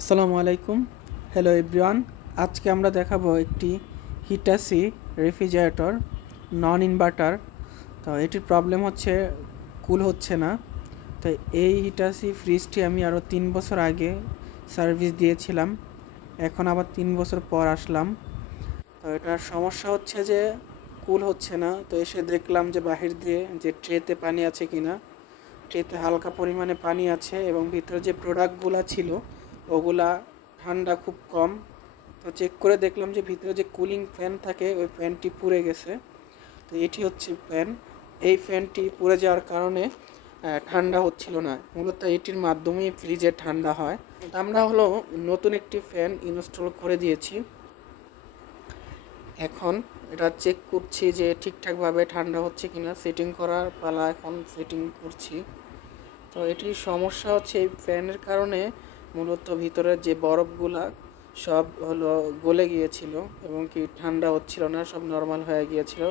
আসসালামু আলাইকুম। Hello everyone আজকে আমরা দেখাবো একটি হিটাসি রেফ্রিজারেটর নন ইনভার্টার তো এটির প্রবলেম হচ্ছে কুল হচ্ছে না। তো এই হিটাসি ফ্রিজটি আমি আরও তিন বছর আগে সার্ভিস দিয়েছিলাম। এখন আবার তিন বছর পর আসলাম। তো এটার সমস্যা হচ্ছে যে কুল হচ্ছে না। তো এসে দেখলাম যে বাহির দিয়ে যে ট্রেতে পানি আছে কিনা। ট্রেতে হালকা পরিমাণে পানি আছে এবং ভিতরে যে প্রোডাক্টগুলো ছিল ওগুলা ঠান্ডা খুব কম। তো চেক করে দেখলাম যে ভিতরে যে কুলিং ফ্যান থাকে, ওই ফ্যানটি পুড়ে গেছে। তো এটি হচ্ছে ফ্যান এই ফ্যানটি পুড়ে যাওয়ার কারণে ঠান্ডা হচ্ছিল না। মূলত এটির মাধ্যমেই ফ্রিজে ঠান্ডা হয়। আমরা হলো নতুন একটি ফ্যান ইনস্টল করে দিয়েছি। এখন এটা চেক করছি যে ঠিকঠাকভাবে ঠান্ডা হচ্ছে কিনা। সেটিং করার পালা এখন সেটিং করছি। তো এটির সমস্যা হচ্ছে এই ফ্যানের কারণে মূলত ভিতরের যে বরফগুলা সব হলো গলে গিয়েছিল এবং কি ঠান্ডা হচ্ছিল না, সব নর্মাল হয়ে গিয়েছিল।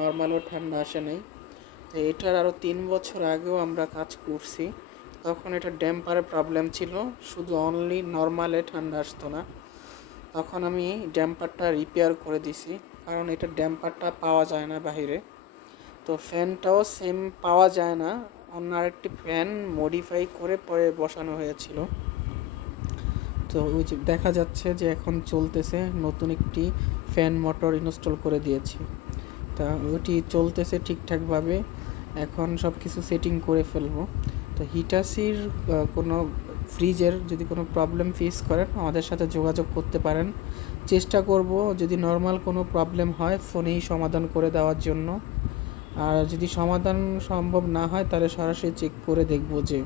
নর্মালও ঠান্ডা আসে নাই। তো এটার আরও তিন বছর আগেও আমরা কাজ করছি। তখন এটা ড্যাম্পারের প্রবলেম ছিল। শুধু অনলি নর্মালে ঠান্ডা আসতো না। তখন আমি ড্যাম্পারটা রিপেয়ার করে দিছি। কারণ এটা ড্যাম্পারটা পাওয়া যায় না বাইরে তো ফ্যানটাও সেম পাওয়া যায় না। অন্য আরেকটি ফ্যান মডিফাই করে পরে বসানো হয়েছিল। তো ওই যে দেখা যাচ্ছে যে এখন চলতেছে, নতুন একটি ফ্যান মোটর ইনস্টল করে দিয়েছি। তা ওইটি চলতেছে ঠিকঠাকভাবে, এখন সব কিছু সেটিং করে ফেলব। তো হিটাসির কোনো ফ্রিজের যদি কোনো প্রবলেম ফেস করেন, আমাদের সাথে যোগাযোগ করতে পারেন। চেষ্টা করব যদি নর্মাল কোনো প্রবলেম হয়, ফোনেই সমাধান করে দেওয়ার জন্য। আর যদি সমাধান সম্ভব না হয়, তাহলে সরাসরি চেক করে দেখব যে